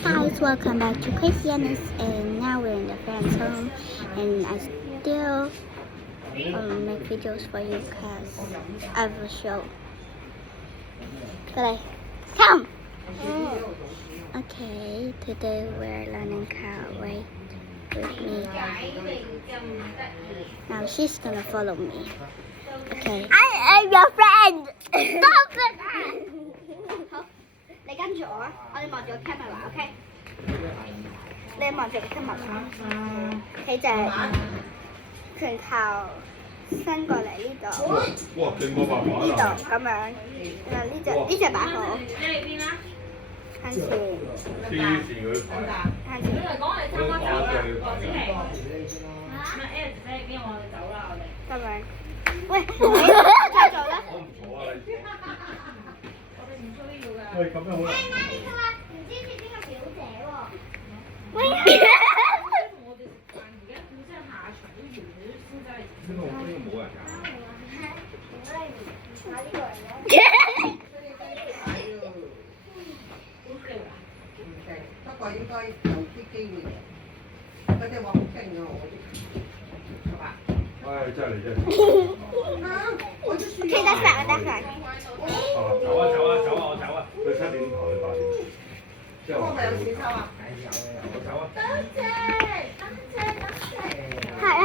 Hi guys, welcome back to Crazy Annis, and now we're in the friend's home, and I still make videos for you because I have a show. Today, come! Okay, today we're learning how wait with me. Now she's gonna follow me. Okay. I am your friend! Stop it! 你跟住我，我哋望住個 camera，OK？ 你望住個 camera，企直，拳頭伸過嚟呢度，哇，勁過爸爸呢度咁樣，然後呢隻擺好，向前，黐線佢排，向前，咁樣，喂，你再做啦。我唔坐啊你。喂，咁樣好啦。喂，呢度冇人㗎。不過應該有啲機會嘅，佢哋話好勁啊，係嘛？唉，真係你真係。企得實，得實。走啊走啊走啊我走啊！佢7點頭去8點。即係話。係咪有錢收啊？我走啊！係啊。